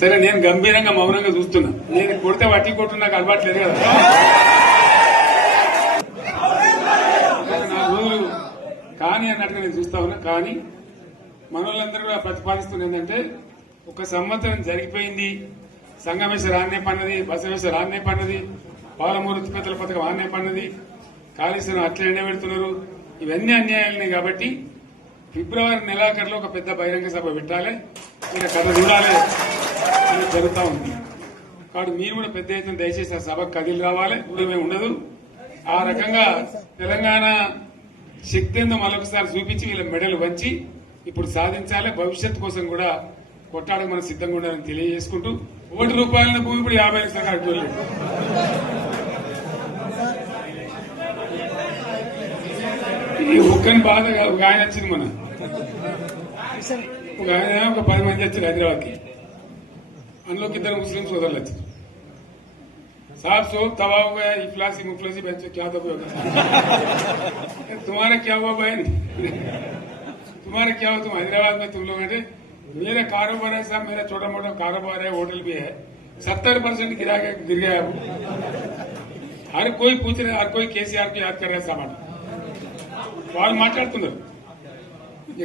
సరే నేను గంభీరంగా మౌనంగా చూస్తున్నా. నేను కొడితే వట్టి కొట్టు నాకు అలవాట్లేదు కదా. నా రోజులు కానీ అన్నట్టుగా నేను చూస్తా ఉన్నా. కానీ మనోళ్ళందరూ కూడా ప్రతిపాదిస్తుంది ఏంటంటే, ఒక సంవత్సరం జరిగిపోయింది, సంగమేశ్వర ఆన్నే పన్నది, బసవేశ్వర ఆన్నే పన్నది, పాలమూరు తిరుపతుల పథకం ఆన్నే పన్నది, కాళేశ్వరం అట్లా ఎండబెడుతున్నారు, ఇవన్నీ అన్యాయాలని. కాబట్టి ఫిబ్రవరి నెలాఖరులో ఒక పెద్ద బహిరంగ సభ పెట్టాలి, మీరు కథ చూడాలి అని జరుగుతూ ఉంది. కాబట్టి మీరు కూడా పెద్ద ఎత్తున దయచేసి ఆ సభకు కదిలి రావాలి, దూరమే ఉండదు. ఆ రకంగా తెలంగాణ శక్తి ఏందో మరొకసారి చూపించి వీళ్ళ మెడలు వంచి ఇప్పుడు సాధించాలి. భవిష్యత్తు కోసం కూడా కొట్టాడకు మనం సిద్ధంగా ఉండాలని తెలియజేసుకుంటూ, ₹1 భూమి ఇప్పుడు 50 లక్షల కాదు. ఒక్కని బాధ ఒక ఆయన వచ్చింది, మన ఒక ఆయన ఒక 10 మంది వచ్చారు హైదరాబాద్కి. అందులోకి 2 ముస్లిం సోదరులు వచ్చారు. साहब सोब तबाह हो गया, इफलासी मुफलसी बच्चे क्या दबे होगा, तुम्हारा क्या हुआ बहन, तुम्हारा क्या हुआ, तुम हैदराबाद में तुम लोग हैं, मेरा कारोबार है साहब, मेरा छोटा मोटा कारोबार है, होटल भी है, 70% गिर गया है। हर कोई पूछ रहे, हर कोई केसीआर को याद कर रहा है सामान వాళ్ళు మాట్లాడుతున్నారు.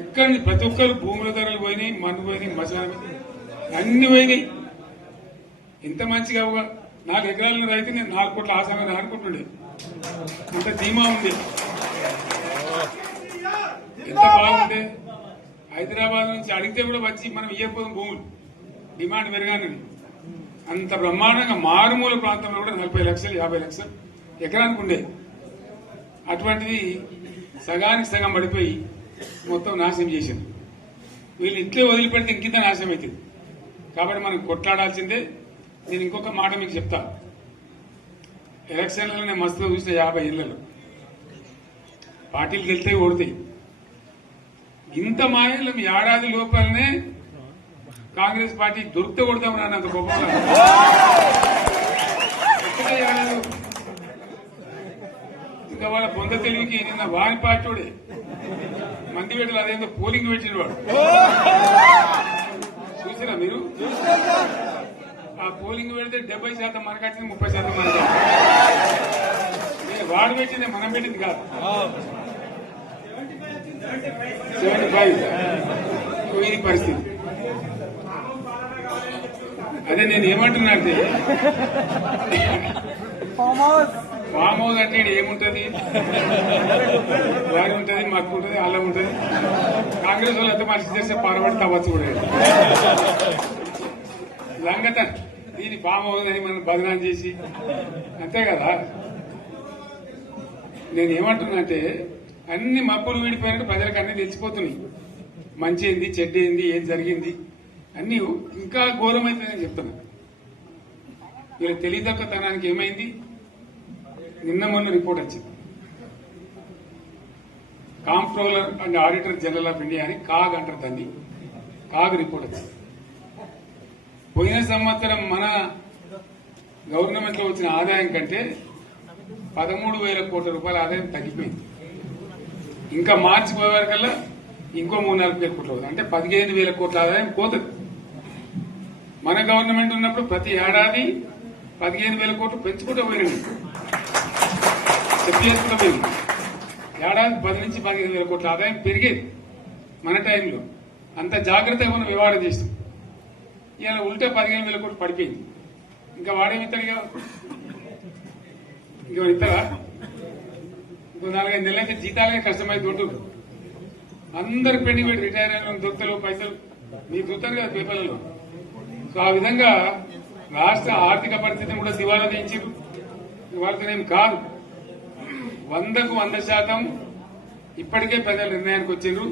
ఎక్కడ ప్రతి ఒక్కరు భూముల ధరలు పోయినాయి, మన్ను పోయినాయి, మసాలా అన్ని పోయినాయి. ఇంత మంచిగా 4 ఎకరాల రైతు నేను 4 కోట్ల ఆసామని అనుకుంటుండే, అంత ధీమా ఉంది. ఎంత బాగుంటే హైదరాబాద్ నుంచి అడిగితే కూడా వచ్చి మనం ఇయ్యకపోదాం భూములు, డిమాండ్ పెరగానని. అంత బ్రహ్మాండంగా మారుమూల ప్రాంతంలో కూడా 40 లక్షలు 50 లక్షలు ఎకరానికి ఉండే. అటువంటిది సగానికి సగం పడిపోయి మొత్తం నాశనం చేశారు. వీళ్ళు ఇట్లే వదిలిపెడితే ఇంకింత నాశనం అవుతుంది. కాబట్టి మనం కొట్లాడాల్సిందే. నేను ఇంకొక మాట మీకు చెప్తా, ఎలక్షన్లలో నేను మస్తుగా చూసిన 50 ఏళ్లలో పార్టీలు గెలితే ఓడితాయి. ఇంత మాయలం ఏడాది లోపలనే కాంగ్రెస్ పార్టీ దొరికితే కొడతాం రానంత గొప్పగా ఏడాది. ఇంకా వాళ్ళ పొంద తెలివికి నిన్న వారి పార్టీడే మంది పెట్టలు అదేందో పోలింగ్ పెట్టిన వాడు చూసిరా మీరు. ఆ పోలింగ్ పెడితే 70% మనకు వచ్చింది, 30% మనకి. వాడు పెట్టింది మనం పెట్టింది కాదు. 75 ఇది పరిస్థితి. అదే నేను ఏమంటున్నా అంటే, ఫామ్ హౌస్ అంటే ఏముంటది, వారి ఉంటది, మాకు ఉంటది, అల్లం ఉంటది. కాంగ్రెస్ వాళ్ళు ఎంత మనిషి చేస్తే పారబడి తవ్వచ్చు కూడా లంగత. దీన్ని ఫామ్ హౌస్ అని మనం బదనాం చేసి అంతే కదా. నేను ఏమంటున్నా అంటే, అన్ని మబ్బులు వీడిపోయినట్టు ప్రజలకు అన్ని తెలిసిపోతున్నాయి. మంచి ఏంది, చెడ్డ ఏంది, ఏం జరిగింది అన్ని ఇంకా ఘోరమైతుందని చెప్తున్నా. వీళ్ళ తెలియదక్కతనానికి ఏమైంది, నిన్న మొన్న రిపోర్ట్ వచ్చింది. Comptroller and auditor general of India అని కాగ్ అంటారు దాన్ని. కాగ్ రిపోర్ట్ వచ్చింది. పోయిన సంవత్సరం మన గవర్నమెంట్ లో వచ్చిన ఆదాయం కంటే 13,000 కోట్ల రూపాయల ఆదాయం తగ్గిపోయింది. ఇంకా మార్చి పోయేవరకల్లా ఇంకో 3-4 కోట్ల అవుతుంది. అంటే 15,000 కోట్ల ఆదాయం పోతుంది. మన గవర్నమెంట్ ఉన్నప్పుడు ప్రతి ఏడాది 15,000 కోట్లు పెంచుకుంటూ పోయినండి, చెప్పేసుకుంటూ పోయింది. ఏడాది 10 నుంచి 15,000 కోట్ల ఆదాయం పెరిగేది మన టైంలో. అంత జాగ్రత్తగా మనం వివాదం చేస్తాం. ఇలా ఉల్టా 15,000 కోట్లు పడిపోయింది. ఇంకా వాడేమిస్తాడుగా, ఇంకా ఇస్తారా? ఇంకో 4-5 నెలలైతే జీతాలే కష్టమైంది. దొడ్డు అందరు పెండింగ్ పెట్టి రిటైర్ అయిన దొరుకుతలు పైసలు మీరు చూస్తారు కదా పేపర్లలో. సో ఆ విధంగా రాష్ట్ర ఆర్థిక పరిస్థితిని కూడా దివాలా తీయించారు. వాళ్ళతోనేం కాదు, 100కు 100% ఇప్పటికే ప్రజల నిర్ణయానికి వచ్చిండ్రు.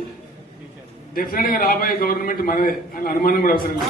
డెఫినెట్ గా రాబోయే గవర్నమెంట్ మనదే అని అనుమానం కూడా అవసరం లేదు.